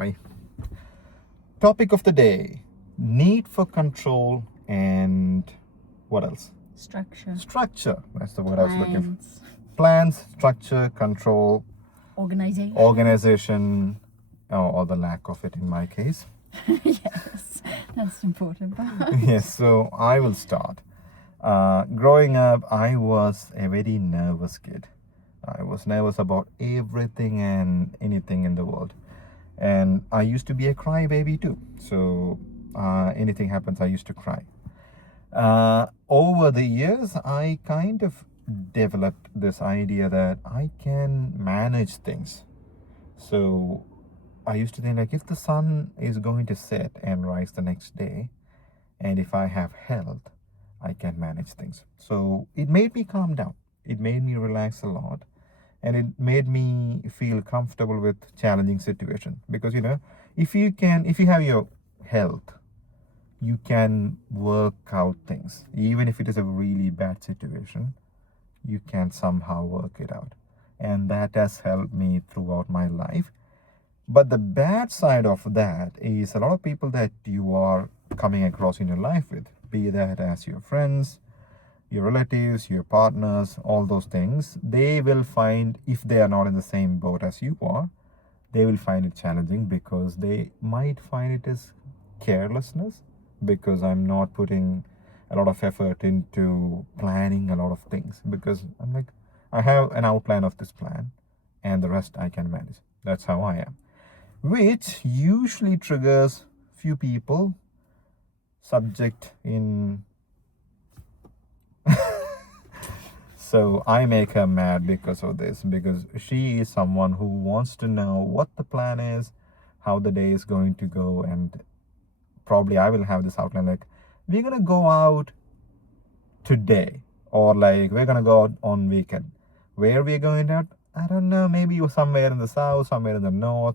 Hi. Topic of the day: need for control and what else? Structure. Structure. That's the word I was looking for. Plans. Plans, structure, control, Organization. or the lack of it in my case. Yes, that's important. Yes, so I will start. Growing up, I was a very nervous kid. I was nervous about everything and anything in the world. And I used to be a crybaby too. So anything happens, I used to cry. Over the years, I kind of developed this idea that I can manage things. So I used to think, like, if the sun is going to set and rise the next day, and if I have health, I can manage things. So it made me calm down. It made me relax a lot, and it made me feel comfortable with challenging situation. Because if you have your health, you can work out things. Even if it is a really bad situation, you can somehow work it out, and that has helped me throughout my life. But the bad side of that is a lot of people that you are coming across in your life with, be that as your friends, your relatives, your partners, all those things, they will find, if they are not in the same boat as you are, they will find it challenging because they might find it as carelessness, because I'm not putting a lot of effort into planning a lot of things, because I'm like, I have an outline of this plan and the rest I can manage. That's how I am, which usually triggers few people subject in. So I make her mad because of this, because she is someone who wants to know what the plan is, how the day is going to go, and probably I will have this outline like, we're gonna go out today, or like, we're gonna go out on weekend. Where we're going out, I don't know, maybe you're somewhere in the south, somewhere in the north.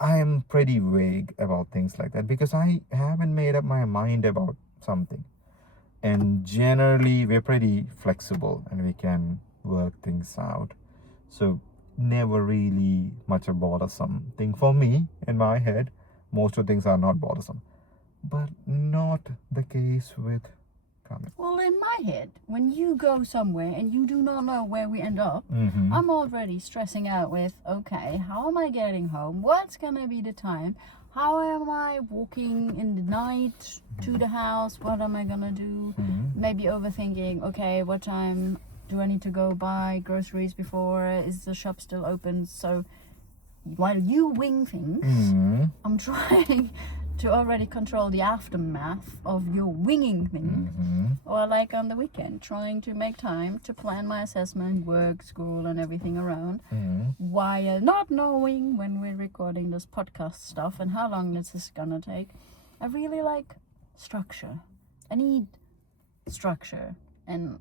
I am pretty vague about things like that because I haven't made up my mind about something. And generally, we're pretty flexible and we can work things out. So, never really much a bothersome thing for me in my head. Most of things are not bothersome, but not the case with Carmen. Well, in my head, when you go somewhere and you do not know where we end up, Mm-hmm. I'm already stressing out with, okay, how am I getting home? What's gonna be the time? How am I walking in the night to the house? What am I gonna do? Mm-hmm. Maybe overthinking, okay, what time do I need to go buy groceries before? Is the shop still open? So while you wing things, Mm-hmm. I'm trying to already control the aftermath of your winging things. Mm-hmm. Or like on the weekend, trying to make time to plan my assessment, work, school, and everything around, Mm-hmm. while not knowing when we're recording this podcast stuff and how long this is gonna take. I really like structure. I need structure, and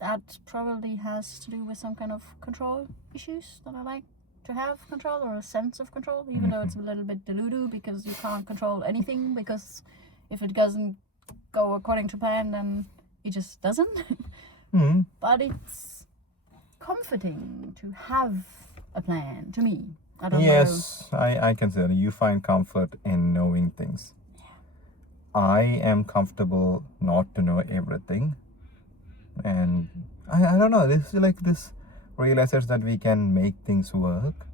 that probably has to do with some kind of control issues that I like to have control, or a sense of control, even though it's a little bit delulu because you can't control anything, because if it doesn't go according to plan, then it just doesn't. Mm-hmm. But it's comforting to have a plan, to me. I don't Yes, I can say that you find comfort in knowing things. I am comfortable not to know everything, and I don't know. This is like this realizes that we can make things work,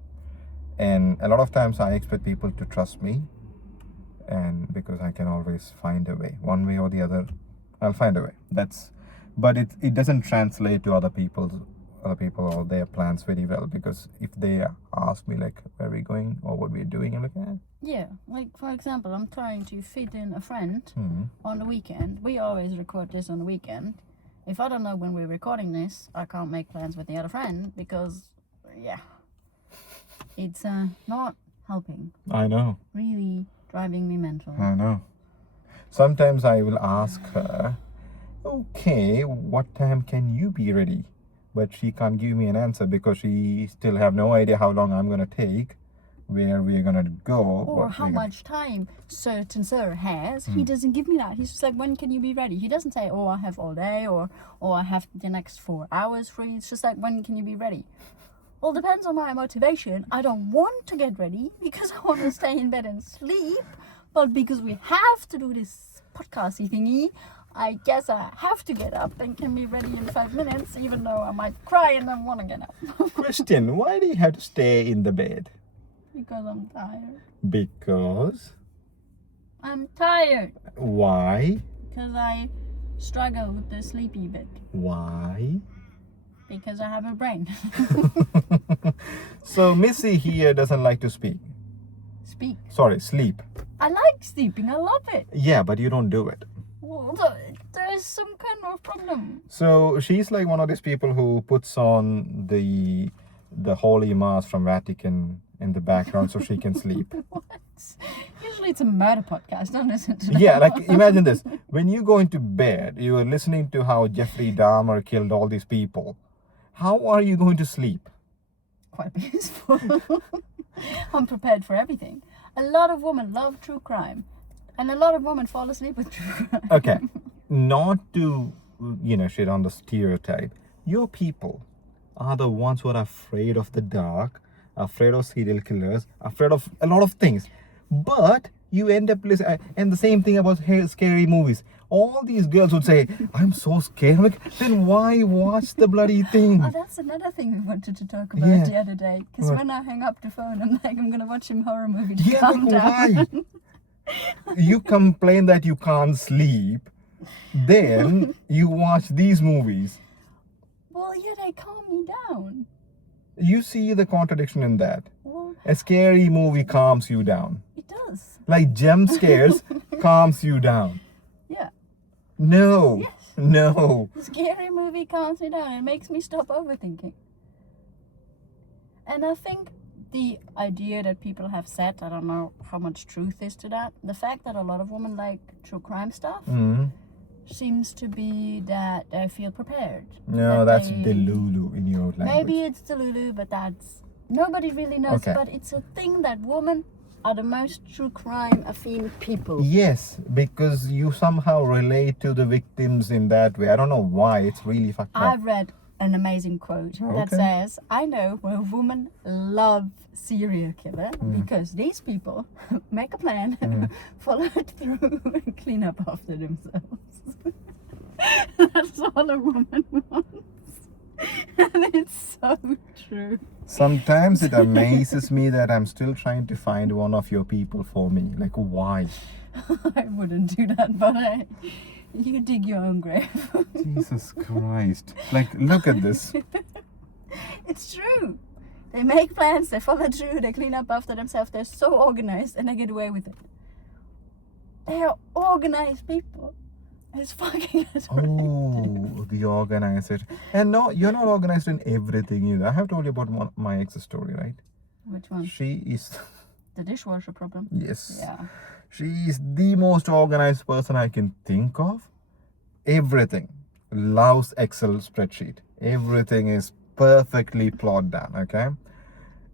and a lot of times I expect people to trust me, and because I can always find a way, one way or the other, I'll find a way. But it doesn't translate to other people or their plans very well, because if they ask me like, where are we going or what we're doing, I'm like, Yeah, like for example, I'm trying to fit in a friend hmm. on the weekend. We always record this on the weekend. If I don't know when we're recording this, I can't make plans with the other friend because, yeah, it's not helping. I know. Really driving me mental. I know. Sometimes I will ask her, okay, what time can you be ready? But she can't give me an answer because she still have no idea how long I'm gonna take, where we're gonna go, or how much time certain sir has. He doesn't give me that. He's just like, when can you be ready? He doesn't say, oh, I have all day, or I have the next 4 hours free. It's just like, when can you be ready? Well, depends on my motivation. I don't want to get ready because I want to stay in bed and sleep. But because we have to do this podcasty thingy, I guess I have to get up and can be ready in 5 minutes, even though I might cry and don't want to get up. Christian, why do you have to stay in the bed? Because I'm tired. Because? I'm tired. Why? Because I struggle with the sleepy bit. Why? Because I have a brain. So Missy here doesn't like to speak. Sleep. I like sleeping. I love it. Yeah, but you don't do it. Well, there is some kind of problem. So she's like one of these people who puts on the Holy Mass from Vatican in the background so she can sleep. What? Usually it's a murder podcast. Don't listen to that. Yeah, like imagine this. When you go into bed, you are listening to how Jeffrey Dahmer killed all these people. How are you going to sleep? Quite peaceful. I'm prepared for everything. A lot of women love true crime. And a lot of women fall asleep with true crime. Okay. Not to, shit on the stereotype. Your people are the ones who are afraid of the dark, afraid of serial killers, afraid of a lot of things. But you end up listening, and the same thing about scary movies. All these girls would say, I'm so scared. I'm like, then why watch the bloody thing? Oh, that's another thing we wanted to talk about the other day. Because when I hang up the phone, I'm like, I'm going to watch a horror movie to calm down. Why? You complain that you can't sleep, then you watch these movies. Well, yeah, they calm me down. You see the contradiction in that. Well, a scary movie calms you down. It does. Like jump scares calms you down. Yeah. No. Yes. No. A scary movie calms me down. It makes me stop overthinking. And I think the idea that people have said, I don't know how much truth is to that, the fact that a lot of women like true crime stuff seems to be that they feel prepared. No, that's Delulu in your language. Maybe it's Delulu, but that's... Nobody really knows. Okay. But it's a thing that women are the most true crime affine people. Yes, because you somehow relate to the victims in that way. I don't know why. It's really fucked up. I've read an amazing quote that says, I know where women love serial killer because these people make a plan, follow it through, and clean up after themselves. That's all a woman wants. And it's so true. Sometimes it amazes me that I'm still trying to find one of your people for me. Like, why? I wouldn't do that, but you dig your own grave. Jesus Christ. Like, look at this. It's true. They make plans, they follow through, they clean up after themselves. They're so organized and they get away with it. They are organized people. It's fucking Oh, the organizer. And no, you're not organized in everything either. I have told you about my ex's story, right? Which one? She is... The dishwasher problem? Yes. Yeah. She is the most organized person I can think of. Everything. Loves Excel spreadsheet. Everything is perfectly plotted down, okay?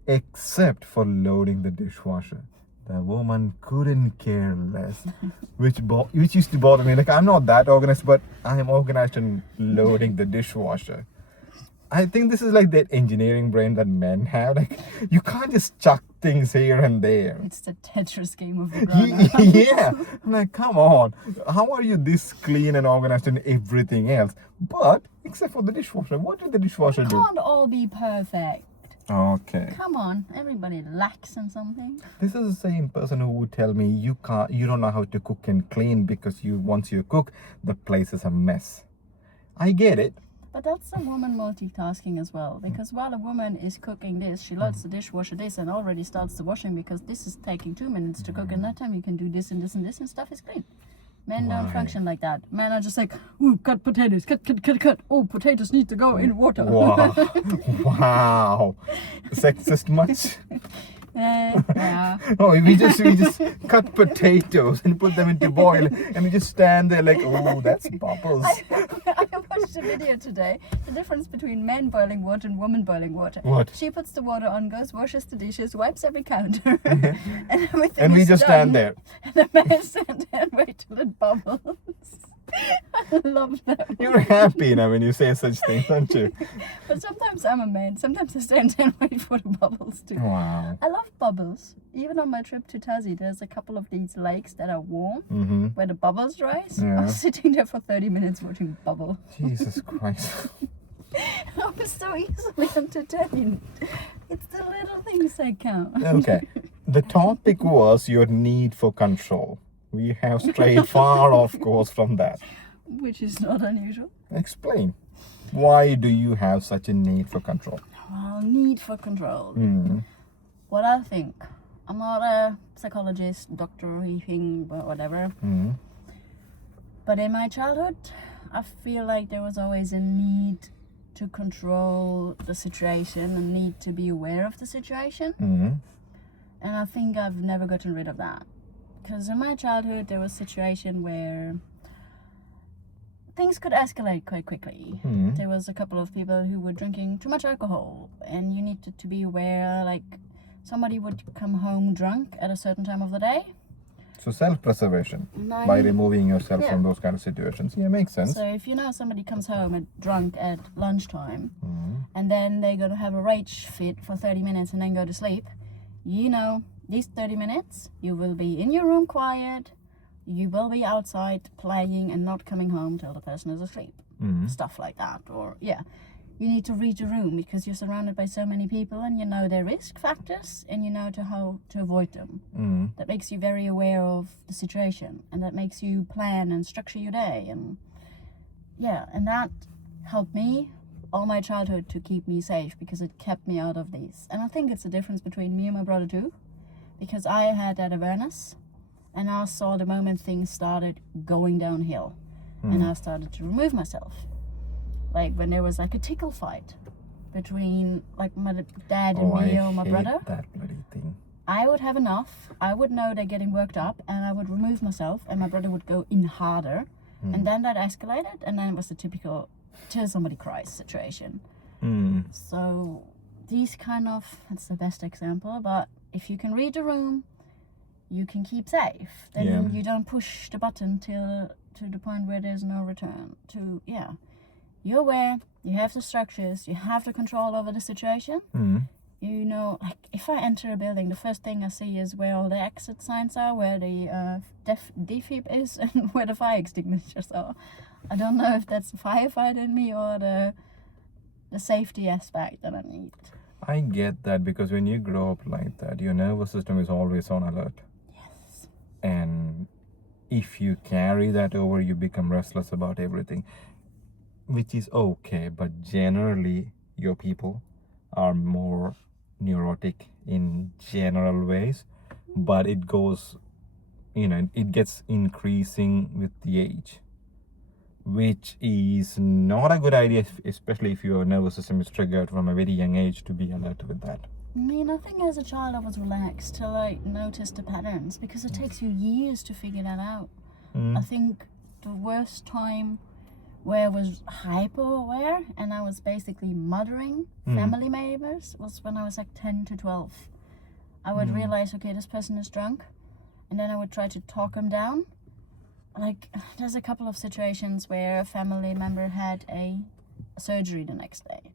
Except for loading the dishwasher. The woman couldn't care less, which used to bother me. Like, I'm not that organized, but I am organized in loading the dishwasher. I think this is like that engineering brain that men have. Like, you can't just chuck things here and there. It's the Tetris game of the grown-up. Yeah, I'm like, come on. How are you this clean and organized in everything else? But, except for the dishwasher. What did the dishwasher do? Can't all be perfect. Okay. Come on, everybody lacks in something. This is the same person who would tell me you don't know how to cook and clean because once you cook, the place is a mess. I get it. But that's a woman multitasking as well, because while a woman is cooking this, she loads the dishwasher this and already starts the washing because this is taking 2 minutes to cook, and that time you can do this and this and this and stuff is clean. Men don't function like that. Men are just like, ooh, cut potatoes, cut. Oh, potatoes need to go in water. Wow. Wow. Sexist much? Yeah. Oh, we just cut potatoes and put them into boil, and we just stand there like, oh, that's bubbles. I watched a video today. The difference between men boiling water and women boiling water. What? She puts the water on, goes, washes the dishes, wipes every counter, and everything And we is just done. stand there. And the men stand there and wait till it bubbles. I love that. You're happy now when you say such things, aren't you? But sometimes I'm a man. Sometimes I stand and wait for the bubbles too. Wow. I love bubbles. Even on my trip to Tassie, there's a couple of these lakes that are warm, Mm-hmm. where the bubbles rise. I Yeah. was sitting there for 30 minutes watching bubble. Jesus Christ. I was so easily entertained. It's the little things that count. Okay. The topic was your need for control. We have strayed far off course from that. Which is not unusual. Explain. Why do you have such a need for control? Well, need for control. Mm. What I think. I'm not a psychologist, doctor, or anything, but whatever. Mm. But in my childhood, I feel like there was always a need to control the situation and need to be aware of the situation. Mm. And I think I've never gotten rid of that. Because in my childhood, there was a situation where things could escalate quite quickly. Mm. There was a couple of people who were drinking too much alcohol, and you needed to be aware, like, somebody would come home drunk at a certain time of the day. So self-preservation And by removing yourself Yeah. from those kind of situations. Yeah, makes sense. So if you know somebody comes home drunk at lunchtime, Mm. and then they're going to have a rage fit for 30 minutes and then go to sleep, you know, these 30 minutes, you will be in your room quiet, you will be outside playing and not coming home till the person is asleep. Mm. Stuff like that. Or, yeah, you need to read the room because you're surrounded by so many people and you know their risk factors and you know how to avoid them. Mm. That makes you very aware of the situation, and that makes you plan and structure your day. And yeah, and that helped me all my childhood to keep me safe because it kept me out of these. And I think it's a difference between me and my brother too, because I had that awareness and I saw the moment things started going downhill and I started to remove myself. Like when there was like a tickle fight between like my dad and me or my hate brother, that bloody thing. I would have enough. I would know they're getting worked up and I would remove myself and my brother would go in harder. And then that escalated and then it was the typical till somebody cries situation. Mm. So these kind of, that's the best example, but if you can read the room, you can keep safe. Then Yeah. you don't push the button till to the point where there's no return. You're aware, you have the structures, you have the control over the situation. Mm. You know, like if I enter a building, the first thing I see is where all the exit signs are, where the defib is, and where the fire extinguishers are. I don't know if that's the firefighter in me or the safety aspect that I need. I get that because when you grow up like that, your nervous system is always on alert. Yes. And if you carry that over, you become restless about everything, which is okay. But generally, your people are more neurotic in general ways, but it goes, it gets increasing with the age, which is not a good idea, especially if your nervous system is triggered from a very young age, to be alert with that. I mean, I think as a child I was relaxed till I noticed the patterns because it takes you years to figure that out. I think the worst time where I was hyper aware and I was basically muttering family members was when I was like 10 to 12. I would realize, okay, this person is drunk, and then I would try to talk him down. Like, there's a couple of situations where a family member had a surgery the next day.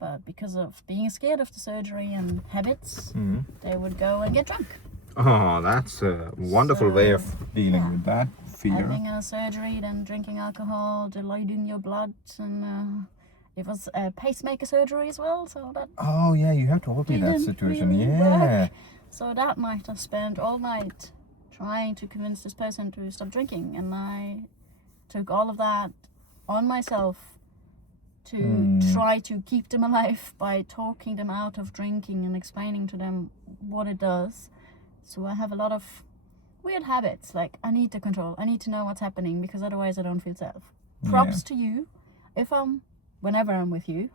But because of being scared of the surgery and habits, they would go and get drunk. Oh, that's a wonderful way of dealing with that fear. Having a surgery, then drinking alcohol, diluting your blood, and it was a pacemaker surgery as well, so that Oh yeah, you have told me that didn't situation. really Yeah. work. So that night I spent all night trying to convince this person to stop drinking, and I took all of that on myself to try to keep them alive by talking them out of drinking and explaining to them what it does. So I have a lot of weird habits, like I need the control, I need to know what's happening because otherwise I don't feel safe. Props to you. Whenever I'm with you,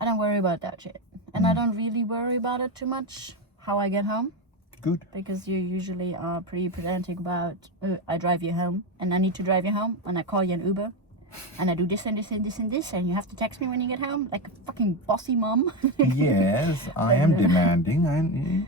I don't worry about that shit. And I don't really worry about it too much how I get home. Good. Because you usually are pretty pedantic about, I drive you home and I need to drive you home and I call you an Uber and I do this and this and this and this and you have to text me when you get home like a fucking bossy mom. Yes, I am demanding.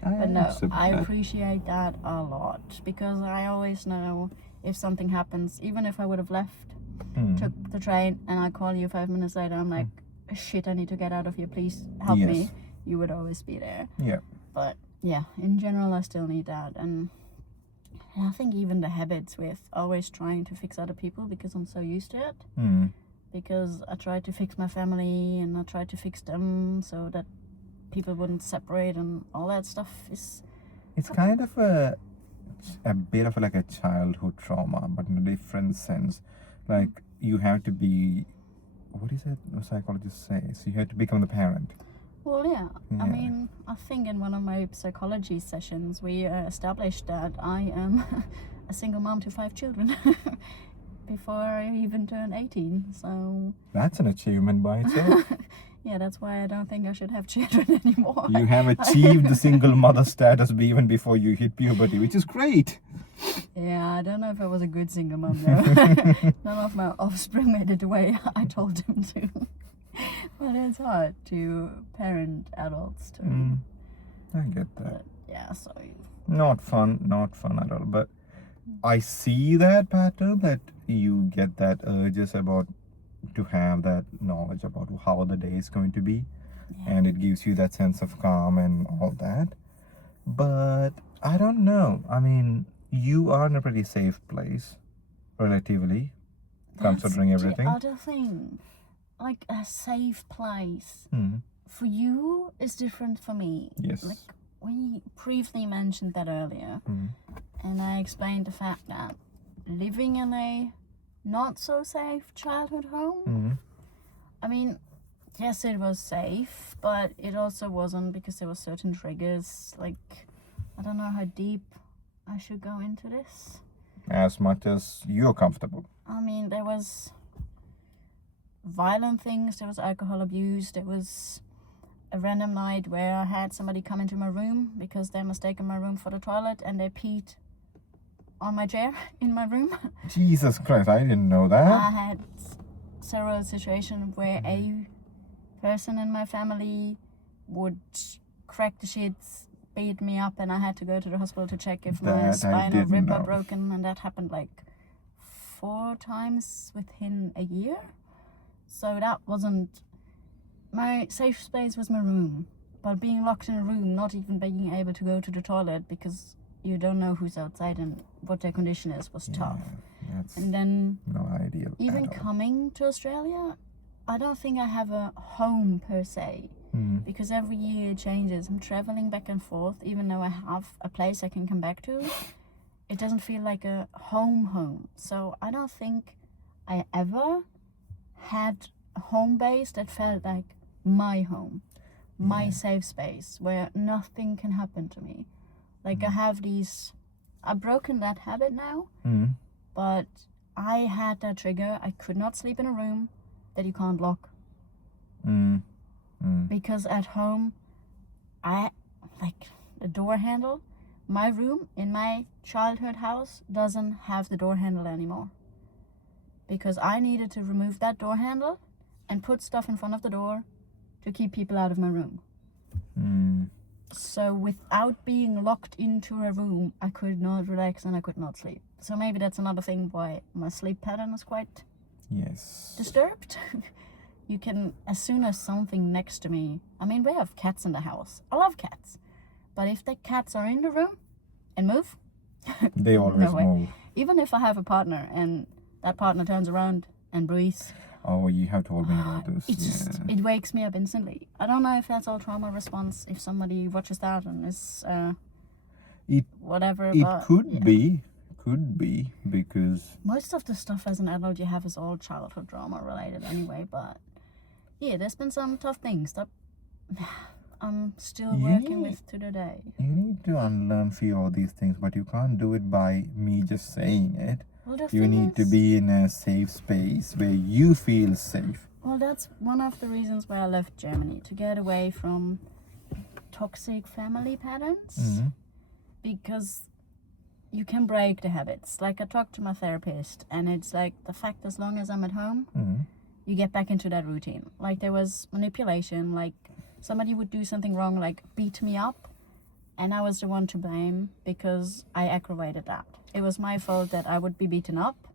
I But no, accept I that. appreciate that a lot because I always know if something happens, even if I would have left, Mm. took the train, and I call you 5 minutes later, I'm like, shit, I need to get out of here, please help Yes. me. You would always be there. Yeah. But yeah, in general, I still need that. And I think even the habits with always trying to fix other people because I'm so used to it. Mm. Because I tried to fix my family and I tried to fix them so that people wouldn't separate and all that stuff is... It's kind of a bit of like a childhood trauma, but in a different sense. Like you have to be, what is it? The psychologist says you have to become the parent. Well, yeah. I Yeah. mean, I think in one of my psychology sessions we established that I am a single mom to 5 children before I even turned 18. So That's an achievement by itself. yeah, that's why I don't think I should have children anymore. You have achieved the single mother status even before you hit puberty, which is great. Yeah, I don't know if I was a good single mom though. None of my offspring made it the way I told them to. But it's hard to parent adults too. Mm, I get that. But yeah, so Not fun at all. But I see that pattern that you get that urges about to have that knowledge about how the day is going to be, and it gives you that sense of calm and all that. But I don't know. I mean, you are in a pretty safe place, relatively, considering that's everything. the other thing. Like a safe place Hmm. for you is different for me. Yes. Like we briefly mentioned that earlier, Hmm. and I explained the fact that living in a not so safe childhood home, Hmm. I mean, yes, it was safe, but it also wasn't because there were certain triggers. Like, I don't know how deep I should go into this. As much as you're comfortable. I mean, there was violent things, there was alcohol abuse, there was a random night where I had somebody come into my room because they mistaken my room for the toilet and they peed on my chair in my room. Jesus Christ, I didn't know that. I had several situations where a person in my family would crack the shits, beat me up, and I had to go to the hospital to check if That my I spinal didn't rib know. are broken, and that happened like 4 times within a year. So that wasn't... My safe space was my room, but being locked in a room, not even being able to go to the toilet because you don't know who's outside and what their condition is, was tough. Yeah, that's And then no ideal even at all. coming to Australia, I don't think I have a home per se, Hmm. because every year it changes. I'm traveling back and forth, even though I have a place I can come back to. It doesn't feel like a home. So I don't think I ever had a home base that felt like my home, my Yeah. safe space where nothing can happen to me. Like I have these... I've broken that habit now, Hmm. but I had that trigger. I could not sleep in a room that you can't lock, Hmm. Hmm. because at home, I like the door handle. My room in my childhood house doesn't have the door handle anymore, because I needed to remove that door handle and put stuff in front of the door to keep people out of my room. Hmm. So without being locked into a room, I could not relax and I could not sleep. So maybe that's another thing why my sleep pattern is quite Yes. disturbed. You can, as soon as something next to me... I mean, we have cats in the house. I love cats. But if the cats are in the room and move... They always no way. move. Even if I have a partner and that partner turns around and breathes, Oh, you have told me about this. it just it wakes me up instantly. I don't know if that's all trauma response, if somebody watches that and is It whatever. it but could yeah. be because Most of the stuff as an adult you have is all childhood trauma related anyway, but yeah, there's been some tough things that I'm still You working need- with to the day. you need to unlearn few of these things, but you can't do it by me just saying it. Well, the You thing need to is- be in a safe space where you feel safe. Well, that's one of the reasons why I left Germany, to get away from toxic family patterns. Mhm. Because you can break the habits. Like I talked to my therapist, and it's like the fact as long as I'm at home, Mhm. you get back into that routine. Like there was manipulation, like somebody would do something wrong, like beat me up, And I was the one to blame because I aggravated that. It was my fault that I would be beaten up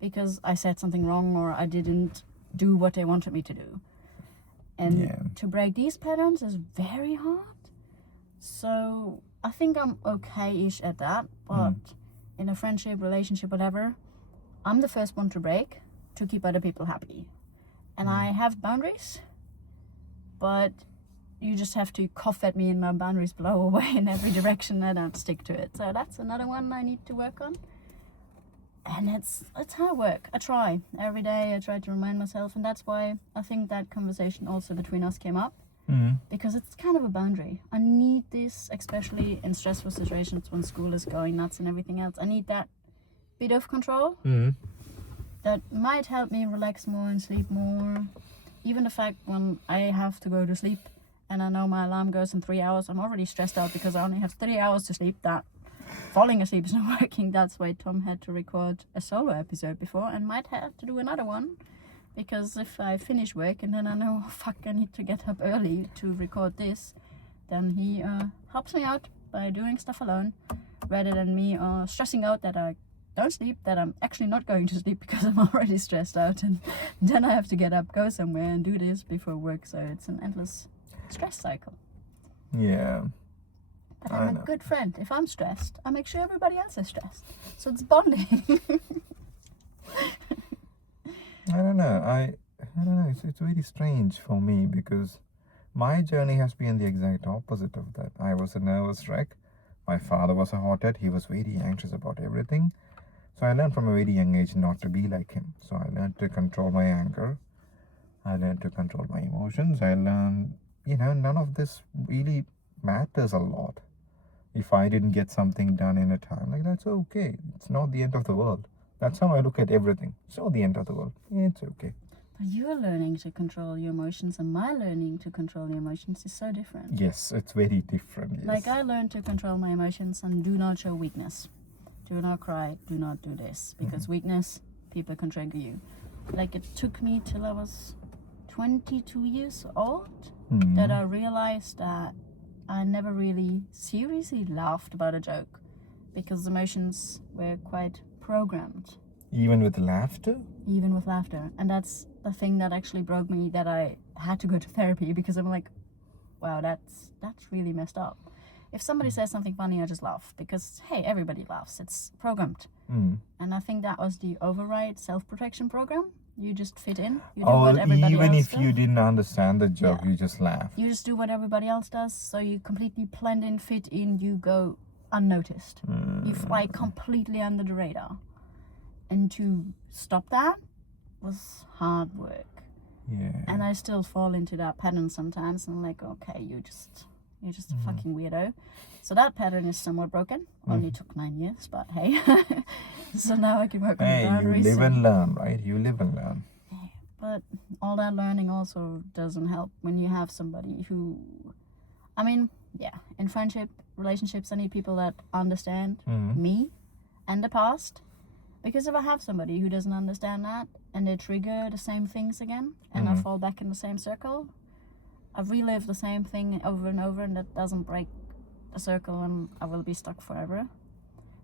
because I said something wrong or I didn't do what they wanted me to do. And to break these patterns is very hard. So I think I'm okay-ish at that. But in a friendship, relationship, whatever, I'm the first one to break to keep other people happy. And I have boundaries, but you just have to cough at me and my boundaries blow away in every direction. I don't stick to it. So that's another one I need to work on. And it's hard work. I try every day. I try to remind myself, and that's why I think that conversation also between us came up, because it's kind of a boundary. I need this, especially in stressful situations when school is going nuts and everything else. I need that bit of control that might help me relax more and sleep more. Even the fact when I have to go to sleep and I know my alarm goes in 3 hours, I'm already stressed out because I only have 3 hours to sleep. That falling asleep is not working. That's why Tom had to record a solo episode before and might have to do another one, because if I finish work and then I know, oh, fuck, I need to get up early to record this, then he helps me out by doing stuff alone rather than me stressing out that I don't sleep, that I'm actually not going to sleep because I'm already stressed out, and then I have to get up, go somewhere and do this before work. So it's an endless stress cycle. Yeah. But I'm a good friend. If I'm stressed, I make sure everybody else is stressed. So it's bonding. I don't know. I don't know. It's very strange for me because my journey has been the exact opposite of that. I was a nervous wreck. My father was a hothead. He was very anxious about everything. So I learned from a very young age not to be like him. So I learned to control my anger. I learned to control my emotions. I learned, none of this really matters a lot. If I didn't get something done in a time, that's okay. It's not the end of the world. That's how I look at everything. It's not the end of the world. It's okay. But you're learning to control your emotions, and my learning to control your emotions is so different. Yes, it's very different. Yes. Like I learned to control my emotions and do not show weakness. Do not cry, do not do this. Because weakness, people can trigger you. Like it took me till I was 22 years old that I realized that I never really seriously laughed about a joke because emotions were quite programmed. Even with laughter? Even with laughter. And that's the thing that actually broke me, that I had to go to therapy, because I'm like, wow, that's really messed up. If somebody says something funny, I just laugh because, hey, everybody laughs. It's programmed. And I think that was the override self-protection program. You just fit in. You do what everybody even else if does. you didn't understand the joke, you just laugh. You just do what everybody else does. So you completely blend in, fit in, you go unnoticed. You fly completely under the radar. And to stop that was hard work. Yeah. And I still fall into that pattern sometimes. And I'm like, okay, you're just a fucking weirdo. So that pattern is somewhat broken. Only took 9 years, but hey. So now I can work on the boundaries. You live and learn, right? You live and learn. But all that learning also doesn't help when you have somebody who, in friendship, relationships, I need people that understand me and the past. Because if I have somebody who doesn't understand that and they trigger the same things again and I fall back in the same circle, I've relived the same thing over and over, and that doesn't break the circle and I will be stuck forever.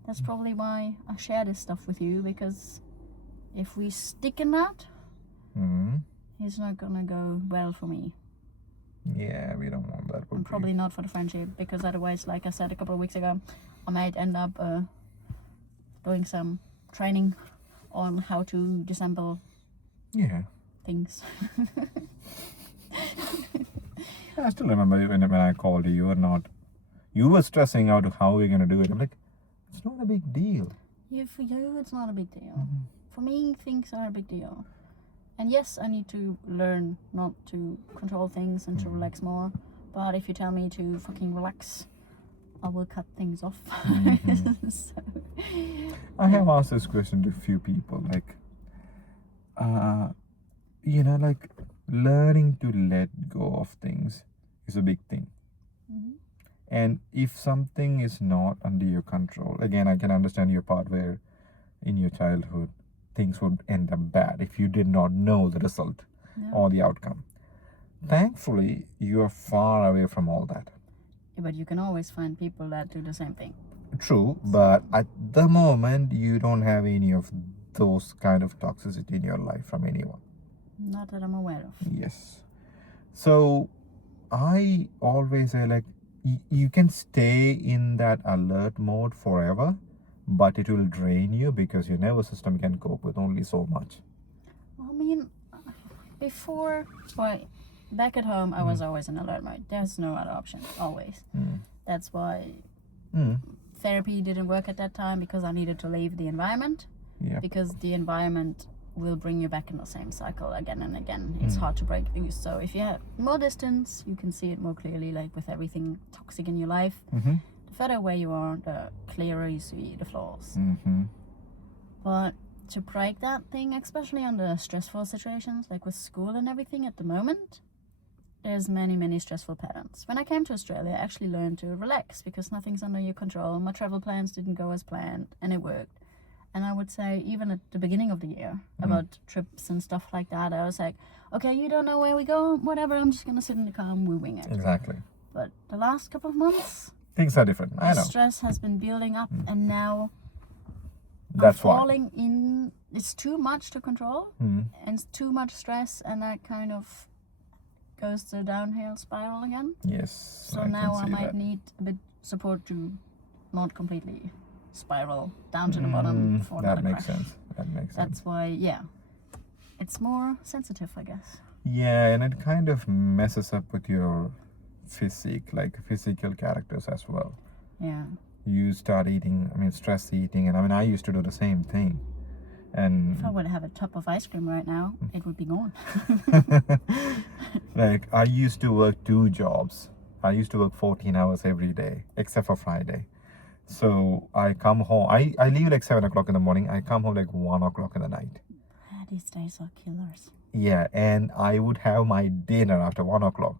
That's probably why I share this stuff with you, because if we stick in that, it's not gonna go well for me. Yeah, we don't want that. And probably not for the friendship, because otherwise, like I said a couple of weeks ago, I might end up doing some training on how to disassemble things. I still remember when I called you, you were stressing out how we're gonna do it. I'm like, it's not a big deal. Yeah, for you, it's not a big deal. For me, things are a big deal. And yes, I need to learn not to control things and to relax more. But if you tell me to fucking relax, I will cut things off. So, I have asked this question to a few people, like, learning to let go of things is a big thing. And if something is not under your control, again, I can understand your part where in your childhood things would end up bad if you did not know the result or the outcome. Thankfully, you are far away from all that. but you can always find people that do the same thing. True, but at the moment, you don't have any of those kind of toxicity in your life from anyone. Not that I'm aware of. Yes. So I always say, like, you can stay in that alert mode forever, but it will drain you because your nervous system can cope with only so much. I mean, back at home, I was always in alert mode. There's no other option, always. That's why therapy didn't work at that time, because I needed to leave the environment. Yeah. Because the environment will bring you back in the same cycle again and again. It's hard to break things. So if you have more distance, you can see it more clearly, like with everything toxic in your life. The further away you are, the clearer you see the flaws. But to break that thing, especially under stressful situations, like with school and everything at the moment, there's many stressful patterns. When I came to Australia, I actually learned to relax because nothing's under your control. My travel plans didn't go as planned, and it worked. And I would say, even at the beginning of the year, about trips and stuff like that, I was like, okay, you don't know where we go, whatever, I'm just going to sit in the car and we wing it. Exactly. But the last couple of months, Things are different. I know. stress has been building up, and now That's I'm why. falling in. It's too much to control, and it's too much stress, and that kind of goes to downhill spiral again. Yes. So now I might need a bit support to not completely spiral down to the bottom for That another makes crash. sense. That makes sense. That's why, it's more sensitive, I guess. Yeah, and it kind of messes up with your physique, like physical characters as well. Yeah. You start eating, stress eating, and I used to do the same thing. And If I would have a tub of ice cream right now, it would be gone. like, I used to work 2 jobs. I used to work 14 hours every day, except for Friday. So I come home, I leave like 7 o'clock in the morning. I come home like 1 o'clock in the night. These days are killers. Yeah, and I would have my dinner after 1 o'clock.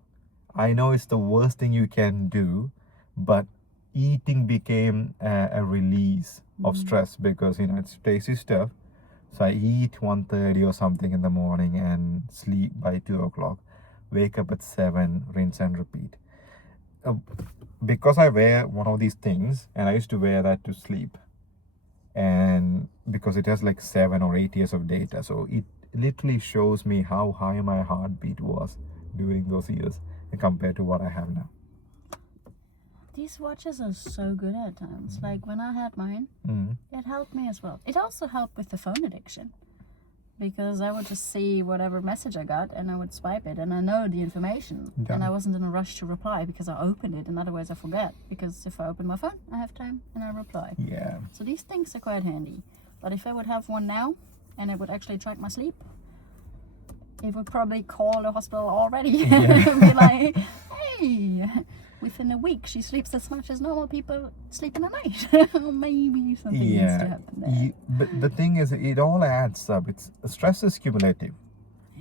I know it's the worst thing you can do, but eating became a release of stress because, it's tasty stuff. So I eat 1:30 or something in the morning and sleep by 2 o'clock. Wake up at 7, rinse and repeat. Because I wear one of these things, and I used to wear that to sleep, and because it has like 7 or 8 years of data, so it literally shows me how high my heartbeat was during those years compared to what I have now. These watches are so good at times. Like when I had mine, it helped me as well. It also helped with the phone addiction, because I would just see whatever message I got and I would swipe it, and I know the information, and I wasn't in a rush to reply because I opened it, and otherwise I forget, because if I open my phone, I have time and I reply. Yeah. So these things are quite handy. But if I would have one now and it would actually track my sleep, it would probably call the hospital already and be like, hey, within a week she sleeps as much as normal people sleep in a night. Maybe something needs to happen there. But the thing is, it all adds up. Stress is cumulative,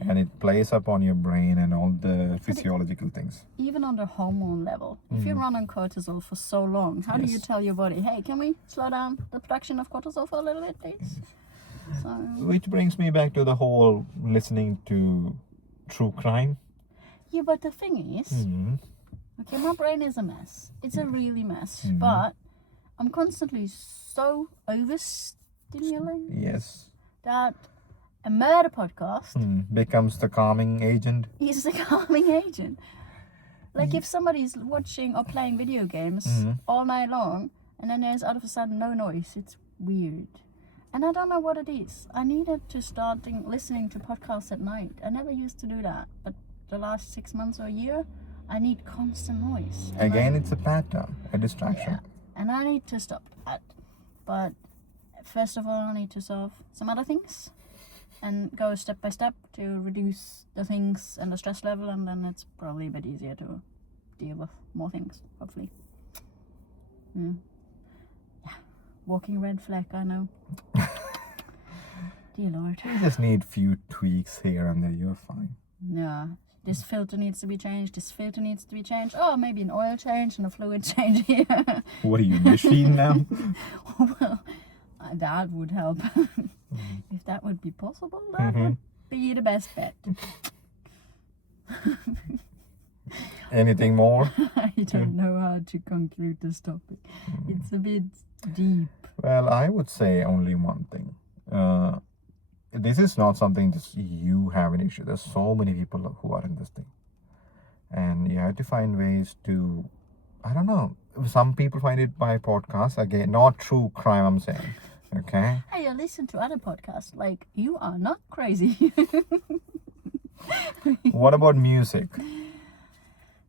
and it plays up on your brain and all the physiological things. Even on the hormone level, if you run on cortisol for so long, how do you tell your body, hey, can we slow down the production of cortisol for a little bit, please? So, which brings me back to the whole listening to true crime. yeah, but the thing is, okay, my brain is a mess. It's a really mess. But I'm constantly so overstimulated that a murder podcast becomes the calming agent. is the calming agent. Like if somebody's watching or playing video games all night long, and then there's all of a sudden no noise, it's weird. And I don't know what it is. I needed to start listening to podcasts at night. I never used to do that. But the last 6 months or a year, I need constant noise. And Again, it's a pattern, a distraction. yeah, and I need to stop that. But first of all, I need to solve some other things and go step by step to reduce the things and the stress level, and then it's probably a bit easier to deal with more things, hopefully. Yeah. Walking red flag, I know. Dear Lord. You just need few tweaks here and there. You're fine. Yeah. This filter needs to be changed. This filter needs to be changed. Oh, maybe an oil change and a fluid change here. What are you, machine now? Well, that would help. If that would be possible, that would be the best bet. Anything more? I don't know how to conclude this topic. It's a bit deep. Well, I would say only one thing. This is not something just you have an issue. There's so many people who are in this thing. And you have to find ways to, I don't know. Some people find it by podcasts. Again, not true crime, I'm saying. Okay? Hey, I listen to other podcasts. Like, you are not crazy. What about music?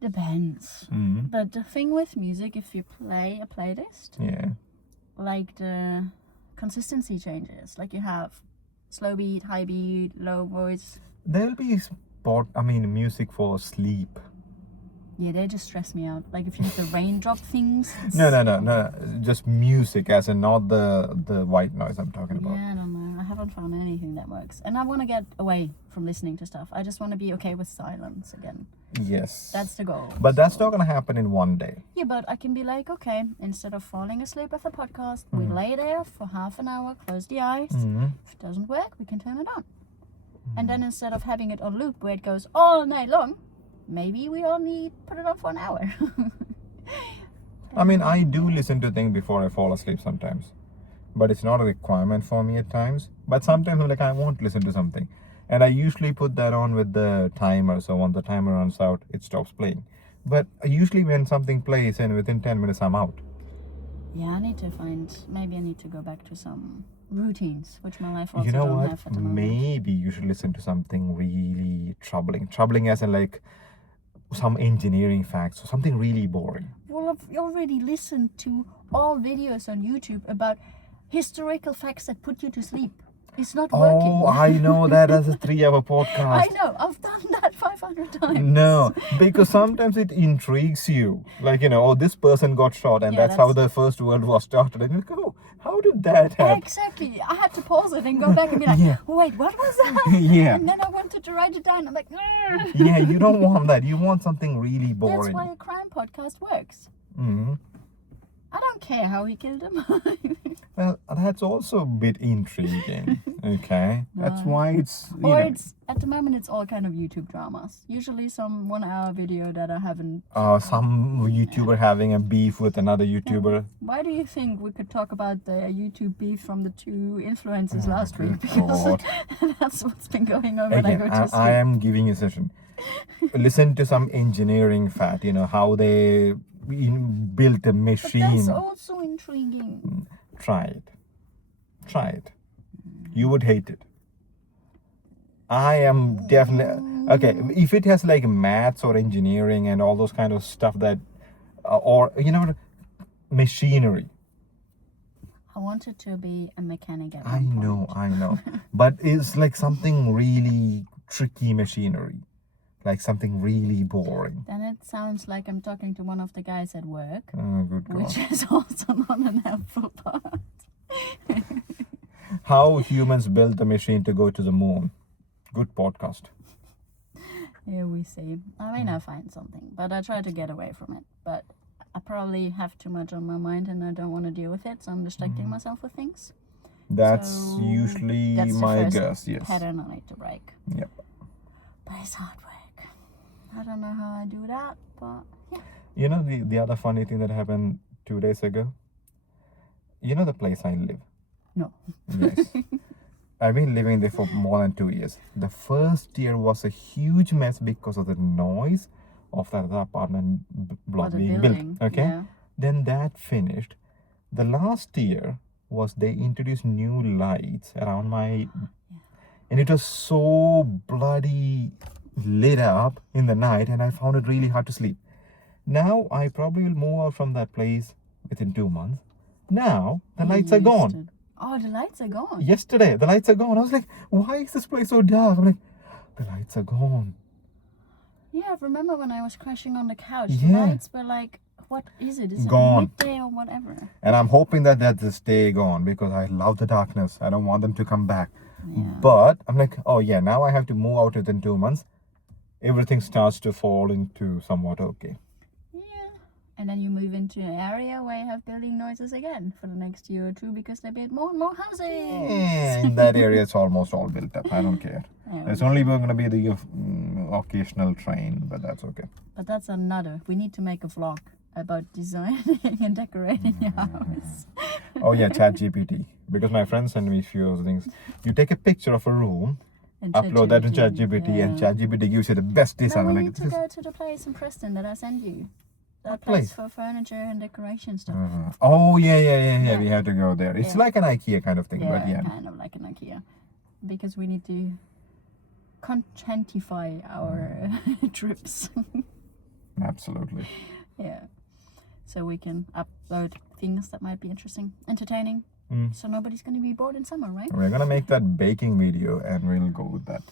Depends. Mm. But the thing with music, if you play a playlist, Yeah. like the consistency changes. Like you have slow beat, high beat, low voice. There'll be music for sleep. Yeah, they just stress me out. Like if you have the raindrop things. No. Just music, as in not the white noise I'm talking about. Yeah, I don't know. I haven't found anything that works. And I want to get away from listening to stuff. I just want to be okay with silence again. Yes. That's the goal. But that's not gonna happen in one day. Yeah, but I can be like, okay, instead of falling asleep at the podcast, we lay there for half an hour, close the eyes. If it doesn't work, we can turn it on. And then instead of having it on loop where it goes all night long, maybe we only put it on for an hour. I mean, I do listen to things before I fall asleep sometimes. But it's not a requirement for me at times. But sometimes I'm like, I won't listen to something. And I usually put that on with the timer. So when the timer runs out, it stops playing. But usually when something plays and within 10 minutes, I'm out. Yeah, I need to maybe I need to go back to some routines, which my life also You know don't what? have at the moment. Maybe you should listen to something really troubling. Troubling as in like some engineering facts or something really boring. Well, I've already listened to all videos on YouTube about historical facts that put you to sleep. It's not working. Oh, I know that as a 3-hour podcast. I know, I've done that 500 times. No, because sometimes it intrigues you. Like, oh, this person got shot and Yeah, that's how the First World War started. And you go, oh, how did that happen? Exactly. I had to pause it and go back and be like, Yeah. wait, what was that? Yeah. And then I wanted to write it down. I'm like, "Grr." Yeah, you don't want that. You want something really boring. That's why a crime podcast works. Mhm. I don't care how he killed him. Well, that's also a bit intriguing. Okay, that's why it's. Or it's at the moment it's all kind of YouTube dramas. Usually some 1-hour video that I haven't. Some YouTuber having a beef with another YouTuber. Why do you think we could talk about the YouTube beef from the two influencers last week? God. Because that's what's been going on when I go Again, to sleep. I am giving you a session. Listen to some engineering fact. How they built a But machine. that's also intriguing. Try it. You would hate it. I am definitely okay. If it has like maths or engineering and all those kind of stuff that, or machinery. I wanted to be a mechanic at I one point. know, but it's like something really tricky machinery, like something really boring. Then it sounds like I'm talking to one of the guys at work, Oh, good God. which is also not an helpful part. How humans built the machine to go to the moon. Good podcast. Here we see. I mean, I find something, but I try to get away from it. But I probably have too much on my mind and I don't want to deal with it, so I'm distracting myself with things. That's So usually that's the my first guess. Yes. pattern I need to break. Yep. But it's hard work. I don't know how I do that, but yeah. You know the other funny thing that happened 2 days ago? You know the place I live? No. Yes. I've been living there for more than 2 years. The first year was a huge mess because of the noise of that other apartment block Or the being building. built. Okay? Yeah. Then that finished. The last year was they introduced new lights around my... And it was so bloody lit up in the night and I found it really hard to sleep. Now I probably will move out from that place within 2 months. Now the lights are gone. Oh, the lights are gone. Yesterday the lights are gone. I was like, why is this place so dark? I'm like, the lights are gone. Yeah, I remember when I was crashing on the couch. Yeah. The lights were like, what is it? Is Gone. it midday or whatever? And I'm hoping that this stay gone because I love the darkness. I don't want them to come back. Yeah. But I'm like, oh yeah, now I have to move out within 2 months. Everything starts to fall into somewhat okay. Yeah. And then you move into an area where you have building noises again for the next year or two because they build more and more houses. Yeah, in that area it's almost all built up. I don't care. Yeah. It's only going to be the occasional train, but that's okay. But that's another. We need to make a vlog about designing and decorating your house. Oh yeah, ChatGPT. Because my friend sent me a few of the things. You take a picture of a room, And upload that in ChatGPT, ChatGPT, and ChatGPT gives you the best design. Then we Like, need to go to the place in Preston that I sent you. That What place place? for furniture and decoration stuff. Oh yeah. Yeah. We have to go there. It's Yeah. like an IKEA kind of thing, but yeah. Kind of like an IKEA. Because we need to contentify our trips. Absolutely. Yeah. So we can upload things that might be interesting, entertaining. So nobody's going to be bored in summer, right? We're gonna make that baking video, and we'll go with that.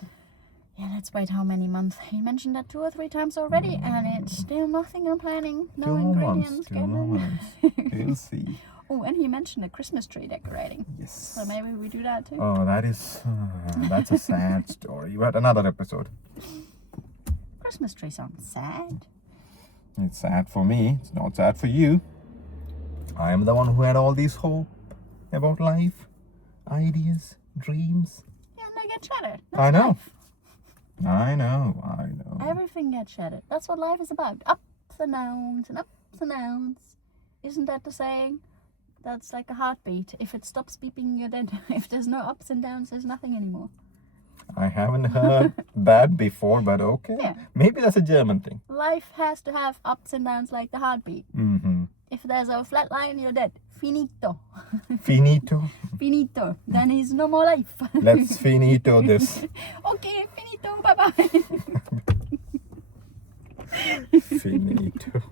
Yeah, let's wait how many months. He mentioned that 2 or 3 times already, and it's still nothing I'm planning. No 2 more ingredients. months. 2 more months. We'll see. Oh, and he mentioned a Christmas tree decorating. Yes. So maybe we do that too. Oh, that's a sad story. But another episode. Christmas tree sounds sad. It's sad for me. It's not sad for you. I am the one who had all these hope about life, ideas, dreams. Yeah, and they get shattered. That's I know. life. I know. Everything gets shattered. That's what life is about. Ups and downs and ups and downs. Isn't that the saying? That's like a heartbeat. If it stops beeping, you're dead. If there's no ups and downs, there's nothing anymore. I haven't heard that before, but okay. Yeah. Maybe that's a German thing. Life has to have ups and downs like the heartbeat. Mm-hmm. If there's a flat line, you're dead. Finito. Finito. Finito. Then is no more life. Let's finito this. Okay, finito. Bye-bye. Finito.